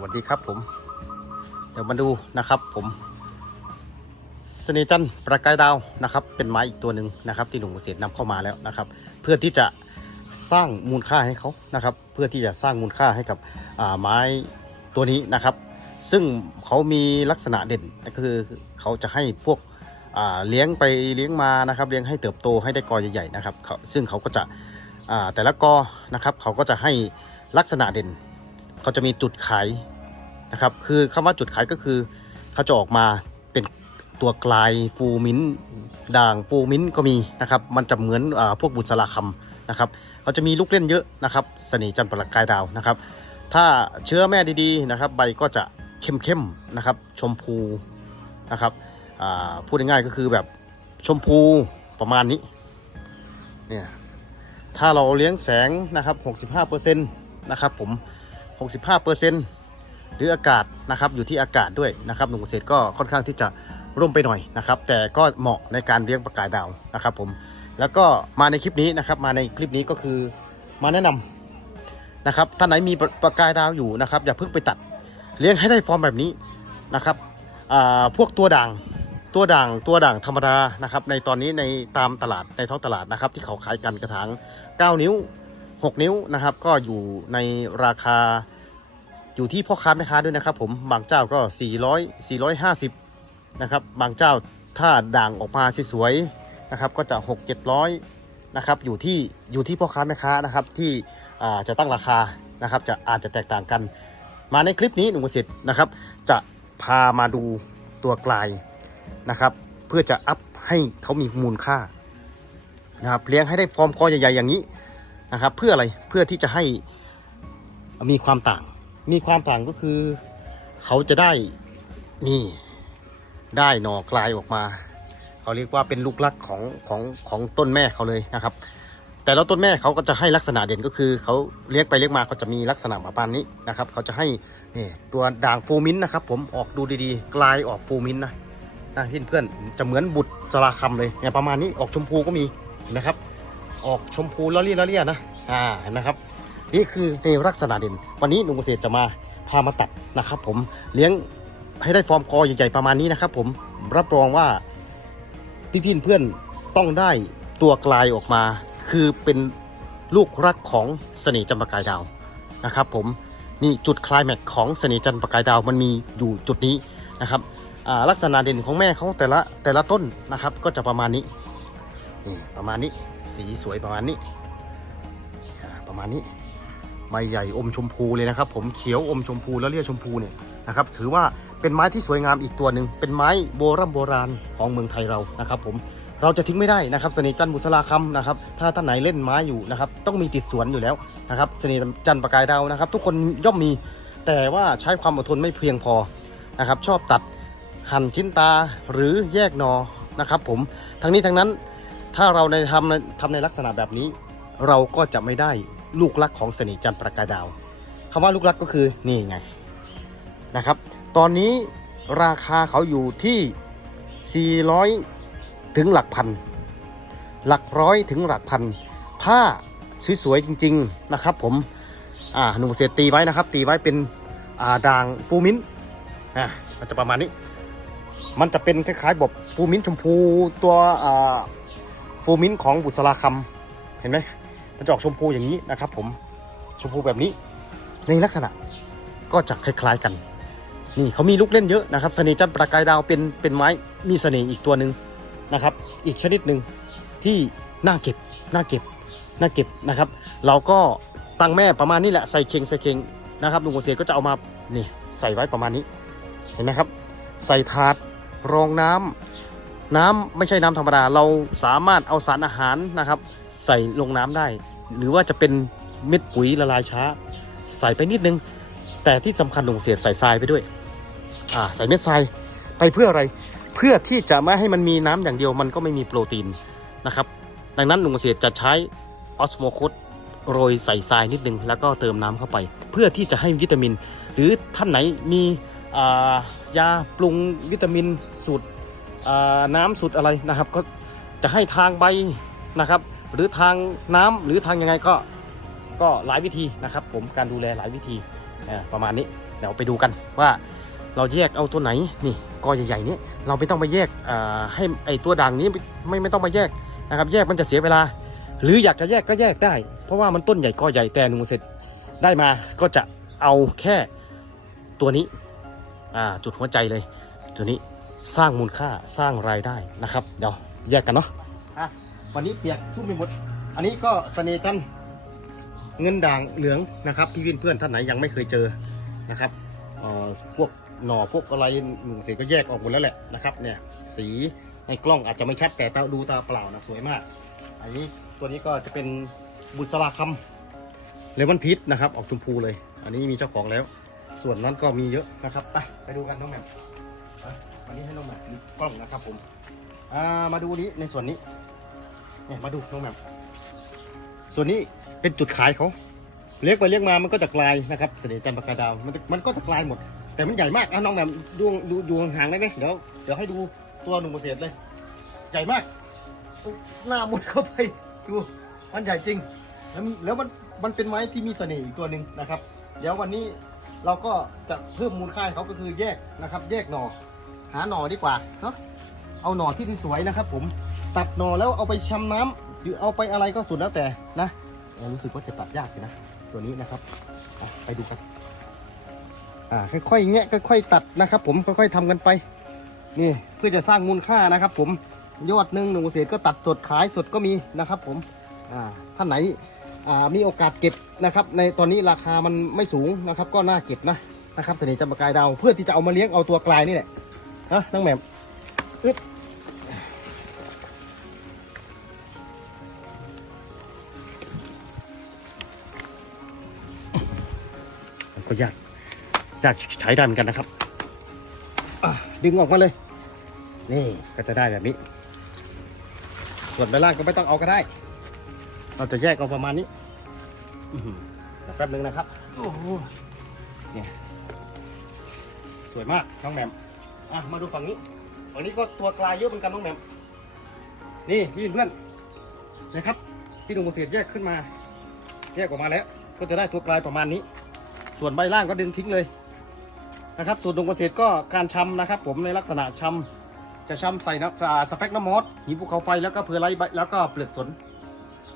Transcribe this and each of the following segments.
สวัสดีครับผม เดี๋ยวมาดูนะครับผมสเนจันประกายดาวนะครับ เป็นไม้อีกตัวหนึ่งนะครับ ที่หนุ่มเกษตรนำเข้ามาแล้วนะครับ เพื่อที่จะสร้างมูลค่าให้เขานะครับ เพื่อที่จะสร้างมูลค่าให้กับอ่าไม้ตัวนี้นะครับ ซึ่งเขามีลักษณะเด่นก็คือเขาจะให้พวกเลี้ยงไปเลี้ยงมานะครับ เลี้ยงให้เติบโตให้ได้กอใหญ่ๆนะครับซึ่งเขาก็จะอ่าแต่ละกอนะครับ เขาก็จะให้ลักษณะเด่น เขาจะมีจุดขายนะครับ คือคำว่าจุดขายก็คือเขาจะออกมาเป็นตัวกลายฟูมินด่างฟูมินก็มีนะครับ มันจะเหมือนอพวกบุษราคำนะครับเขาจะมีลูกเล่นเยอะนะครับเสน่ห์จันทร์ประกายดาวนะครับ ถ้าเชื้อแม่ดีๆนะครับ ใบก็จะเข้มๆนะครับ ชมพูนะครับพูดง่ายๆก็คือแบบชมพูประมาณนี้เนี่ยถ้าเราเลี้ยงแสงนะครับ 65%นะครับผม 65%หรืออากาศนะครับอยู่ที่อากาศด้วยนะครับหนุ่มเกษตรก็ค่อนข้างที่จะร่มไปหน่อยนะครับ แต่ก็เหมาะในการเลี้ยงประกายดาวนะครับผมแล้วก็มาในคลิปนี้นะครับมาในคลิปนี้ก็คือมาแนะนำนะครับท่านไหนมีประประกายดาวอยู่นะครับ อย่าเพิ่งไปตัดเลี้ยงให้ได้ฟอร์มแบบนี้นะครับพวกตัวด่างตัวด่างตัวด่างธรรมดานะครับในตอนนี้ในตามตลาดในท้องตลาดนะครับที่เขาขายกันกระถาง 9 นิ้ว 6 นิ้วนะครับ ก็อยู่ในราคาอยู่ที่พ่อค้าแม่ค้าด้วยนะครับ ผมบางเจ้าก็ 400 450นะครับบางเจ้าถ้าด่างออกมาสวยๆนะครับ ก็จะ 6 700นะครับอยู่ที่อยู่ที่พ่อค้าแม่ค้านะครับที่จะตั้งราคานะครับ จะอาจจะแตกต่างกัน มาในคลิปนี้หนุ่มเกษตรนะครับ จะพามาดูตัวกลายนะครับ เพื่อจะอัพให้เขามีมูลค่านะครับเลี้ยงให้ได้ฟอร์มกอใหญ่ๆอย่างนี้ นะครับ เพื่ออะไรเพื่อที่จะให้มีความต่าง มีความต่างก็คือ เขาจะได้นี่ได้หน่อกลายออกมา เขาเรียกว่าเป็นลูกลักของของของต้นแม่เขาเลยนะครับ แต่แล้วต้นแม่เขาก็จะให้ลักษณะเด่นก็คือ เขาเลี้ยงไปเลี้ยงมาเขาจะมีลักษณะประมาณนี้นะครับ เขาจะให้นี่ตัวด่างฟูมินนะครับ ผมออกดูดีๆ กลายออกฟูมินนะนะเพื่อนเพื่อนๆจะเหมือนบุตรสลาคำเลยเนี่ยประมาณนี้ออกชมพูก็มีนไหมครับ ออกชมพูละเลี่ยละเลี่ยนะอ่าเห็นไหมครับ นี่คือในลักษณะเด่น วันนี้หนุ่มเกษตรจะมาพามาตัดนะครับผมเลี้ยงให้ได้ฟอร์มกอใหญ่ๆประมาณนี้นะครับผมรับรองว่าพี่พี่เพื่อนต้องได้ตัวกลายออกมา คือเป็นลูกรักของเสน่ห์จันประกายดาวนะครับผมนี่จุดคลายแม็กของเสน่ห์จันทร์ประกายดาวมันมีอยู่จุดนี้นะครับลักษณะเด่นของแม่เขาแต่ละแต่ละต้นนะครับก็จะประมาณนี้นี่ประมาณนี้ สีสวยประมาณนี้ ประมาณนี้ใบใหญ่อมชมพูเลยนะครับ ผมเขียวอมชมพูแล้วเรียกชมพูเนี่ยนะครับ ถือว่าเป็นไม้ที่สวยงามอีกตัวหนึ่งเป็นไม้โบรโบราณของเมืองไทยเรานะครับ ผมเราจะทิ้งไม่ได้นะครับเสน่ห์จันบุษราคำนะครับ ถ้าท่านไหนเล่นไม้อยู่นะครับ ต้องมีติดสวนอยู่แล้วนะครับเสน่ห์จันประกายดาวนะครับ ทุกคนย่อมมีแต่ว่าใช้ความอดทนไม่เพียงพอนะครับ ชอบตัดหั่นชิ้นตาหรือแยกหนอนะครับ ผมทั้งนี้ทั้งนั้น ถ้าเราในทำในทำในลักษณะแบบนี้ เราก็จะไม่ได้ลูกรักของเสน่ห์จันทร์ประกายดาวคำว่าลูกรักก็คือนี่ไงนะครับ ตอนนี้ราคาเขาอยู่ที่ 400 ถึงหลักพัน หลักร้อยถึงหลักพัน ถ้าสวยๆจริง ๆนะครับ ผมอ่าหนุ่มเสียตีไว้นะครับ ตีไว้เป็นอ่าด่างฟูมินท์อ่ามันจะประมาณนี้ มันจะเป็นคล้ายๆแบบฟูมินท์ชมพูตัวอ่า ฟูมินของบุษราคำเห็นไหมมันจะออกชมพูอย่างนี้นะครับผมชมพูแบบนี้ในลักษณะก็จะคล้ายๆกัน นี่เขามีลูกเล่นเยอะนะครับเสน่ห์จันประกายดาวเป็นเป็นไม้มีเสน่ห์อีกตัวหนึ่งนะครับ อีกชนิดหนึ่งที่น่าเก็บน่าเก็บน่าเก็บนะครับ เราก็ตั้งแม่ประมาณนี้แหละใส่เข่งใส่เข่งนะครับลุงเกษตรก็จะเอามานี่ใส่ไว้ประมาณนี้เห็นไหมครับ ใส่ถาดรองน้ำ น้ำไม่ใช่น้ำธรรมดา เราสามารถเอาสารอาหารนะครับ ใส่ลงน้ำได้ หรือว่าจะเป็นเม็ดปุ๋ยละลายช้า ใส่ไปนิดนึง แต่ที่สำคัญหนุ่มเสียใส่ทรายไปด้วยอ่าใส่เม็ดทรายไปเพื่ออะไร เพื่อที่จะไม่ให้มันมีน้ำอย่างเดียวมันก็ไม่มีโปรตีนนะครับ ดังนั้นหนุ่มเกษตรจะใช้ออสโมโคสโรยใส่ทรายนิดนึงแล้วก็เติมน้ำเข้าไป เพื่อที่จะให้วิตามิน หรือท่านไหนมียาปรุงวิตามินสูตร น้ำสุดอะไรนะครับ ก็จะให้ทางใบนะครับ หรือทางน้ำหรือทางยังไงก็ก็หลายวิธีนะครับ ผมการดูแลหลายวิธีประมาณนี้เดี๋ยวไปดูกันว่าเราแยกเอาตัวไหนนี่กอใหญ่ๆนี้เราไม่ต้องไปแยกให้ไอตัวด่างนี้ไม่ไม่ต้องไปแยกนะครับ แยกมันจะเสียเวลา หรืออยากจะแยกก็แยกได้ เพราะว่ามันต้นใหญ่กอใหญ่แต่หนูเสร็จได้มาก็จะเอาแค่ตัวนี้จุดหัวใจเลยตัวนี้ สร้างมูลค่าสร้างรายได้นะครับ เดี๋ยวแยกกันเนาะอะวันนี้เปียกชุ่มไปหมด อันนี้ก็สเสน่จันเงินด่างเหลืองนะครับพี่วินเพื่อนท่านไหนยังไม่เคยเจอนะครับพวกหน่อพวกอะไรหนึ่งสร็จก็แยกออกหมดแล้วแหละนะครับเนี่ยสีในกล้องอาจจะไม่ชัดแต่ตาดูตาเปล่านะสวยมาก อันนี้ตัวนี้ก็จะเป็นบุษราคำเลมอนพีชนะครับ ออกชมพูเลย อันนี้มีเจ้าของแล้ว ส่วนนั้นก็มีเยอะนะครับ ไปไปดูกันน้องแหม่ม วันนี้ให้น้องแหม่มกล้องนะครับผมอ่ามาดูนี้ในส่วนนี้เนี่ยมาดูน้องแหม่มส่วนนี้เป็นจุดขายเขาเลี้ยงไปเลี้ยงมามันก็จะกลายนะครับเสน่ห์จันทร์ปากกาดาวมันมันก็จะกลายหมด แต่มันใหญ่มากอะน้องแหม่มดูดูดูห่างๆได้ไหมเดี๋ยวเดี๋ยวให้ดูตัวหนุ่มเกษตรเลย ใหญ่มากหน้ามุดเข้าไปดูมันใหญ่จริง แล้วแล้วมันมันเป็นไม้ที่มีเสน่ห์อีกตัวหนึ่งนะครับ เดี๋ยววันนี้เราก็จะเพิ่มมูลค่าเขาก็คือแยกนะครับ แยกหน่อ หาหน่อดีกว่าเนาะเอาหน่อที่สวยนะครับ ผมตัดหน่อแล้วเอาไปชำน้ำหรือเอาไปอะไรก็สุดแล้วแต่นะรู้สึกว่าจะตัดยากอยู่นะตัวนี้นะครับไปดูกันอ่าค่อยๆแงะค่อยๆตัดนะครับ ผมค่อยๆทำกันไปนี่เพื่อจะสร้างมูลค่านะครับ ผมยอดหนึ่งหนุ่มเกษก็ตัดสดขายสดก็มีนะครับ ผมอ่าท่านไหนอ่ามีโอกาสเก็บนะครับ ในตอนนี้ราคามันไม่สูงนะครับ ก็น่าเก็บนะนะครับเสน่ห์จำปากายดาวเพื่อที่จะเอามาเลี้ยงเอาตัวกลายนี่แหละ นะน้องแหม่มอึ๊ดมันก็ยากยากใช้ได้เหมือนกันนะครับอะดึงออกมาเลย นี่ก็จะได้แบบนี้ ส่วนใบล่างก็ไม่ต้องเอาก็ได้ เราจะแยกเอาประมาณนี้อื้อหือเดี๋ยวแป๊บนึงนะครับ โอ้โหเนี่ยสวยมากน้องแหม่ม อะมาดูฝั่งนี้ฝั่งนี้ก็ตัวกลายเยอะเหมือนกันน้องแหม่มนี่พี่เพื่อนนะครับพี่หนุ่มเกษตรแยกขึ้นมา แยกออกมาแล้ว ก็จะได้ตัวกลายประมาณนี้ ส่วนใบล่างก็ดึงทิ้งเลยนะครับ ส่วนหนุ่มเกษตรก็การชำนะครับ ผมในลักษณะชำจะช่ำใส่น้ำอ่าสเปกน้ำมอสหินภูเขาไฟแล้วก็เพลอไรใบแล้วก็เปลือกสน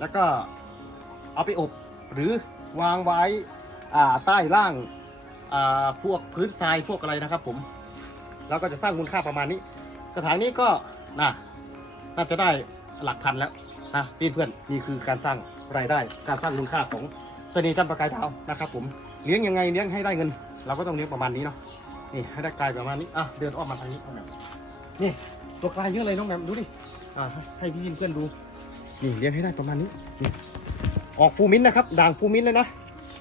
แล้วก็เอาไปอบ หรือวางไว้ใต้ล่างพวกพื้นทรายพวกอะไรนะครับผม แล้วก็จะสร้างมูลค่าประมาณนี้ กระถางนี้ก็นะน่าจะได้หลักพันแล้วนะพี่เพื่อนนี่คือการสร้างรายได้การสร้างมูลค่าของเสน่ห์จันประกายดาวนะครับผมเลี้ยงยังไงเลี้ยงให้ได้เงิน เราก็ต้องเลี้ยงประมาณนี้เนาะนี่ให้ได้กลายประมาณนี้อะเดินอ้อมมาทางนี้เอาแบบนี่ตัวกลายเยอะเลยน้องแหมมดูดิอ่าให้พี่เพื่อนดูนี่เลี้ยงให้ได้ประมาณนี้นี่ออกฟูมินนะครับด่างฟูมินเลยนะ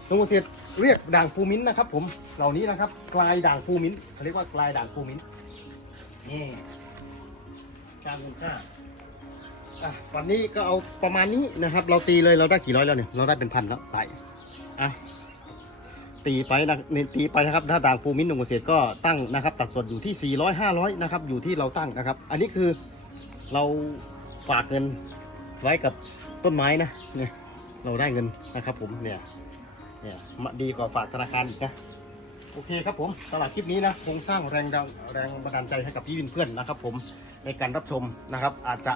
น้องเกษตร เรียกด่างฟูมินท์นะครับ ผมเหล่านี้นะครับกลายด่างฟูมินท์เขาเรียกว่ากลายด่างฟูมินท์นี่การมูลค่าอะวันนี้ก็เอาประมาณนี้นะครับ เราตีเลยเราได้กี่ร้อยแล้วเนี่ยเราได้เป็นพันแล้วไปอะตีไปนะเน้นตีไปนะครับ ถ้าด่างฟูมินหนุ่มเกษตรก็ตั้งนะครับ ตัดส่วนอยู่ที่ 400 500 นะครับ อยู่ที่เราตั้งนะครับ อันนี้คือเราฝากเงินไว้กับต้นไม้นะเนี่ยเราได้เงินนะครับผมเนี่ย เนี่ยมาดีกว่าฝากธนาคารอีกนะโอเคครับผมตลาดคลิปนี้นะคงสร้างแรงดังแรงบันดาลใจให้กับพี่วินเพื่อนนะครับ ผมในการรับชมนะครับ อาจจะ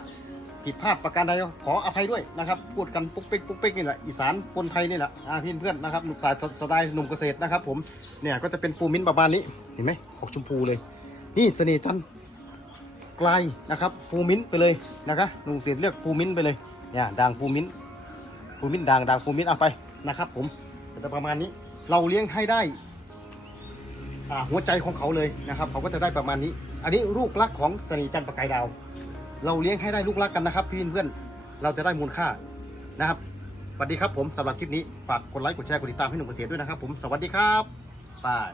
ผิดพลาดประการใดขออภัยด้วยนะครับ พูดกันปุ๊กปิ๊กปุ๊กปิ๊กนี่แหละอีสานคนไทยนี่แหละอาพี่เพื่อนนะครับหนุ่มสายสไตล์หนุ่มเกษตรนะครับ ผมเนี่ยก็จะเป็นฟูมินประมาณนี้เห็นไหมออกชมพูเลย นี่เสน่ห์จันไกลนะครับฟูมินไปเลยนะครับหนุ่มเกษตรเรียกฟูมินไปเลยเนี่ยด่างฟูมินฟูมินด่างด่างฟูมินเอาไปนะครับ ผม แต่ประมาณนี้ เราเลี้ยงให้ได้หัวใจของเขาเลยนะครับ เขาก็จะได้ประมาณนี้ อันนี้ลูกลักของสนีจันประกายดาว เราเลี้ยงให้ได้ลูกลักกันนะครับ พี่เพื่อนเราจะได้มูลค่านะครับสวัสดีครับผมสำหรับคลิปนี้ฝากกดไลค์กดแชร์กดติดตามให้หนุ่มเกษตรด้วยนะครับ ผมสวัสดีครับบาย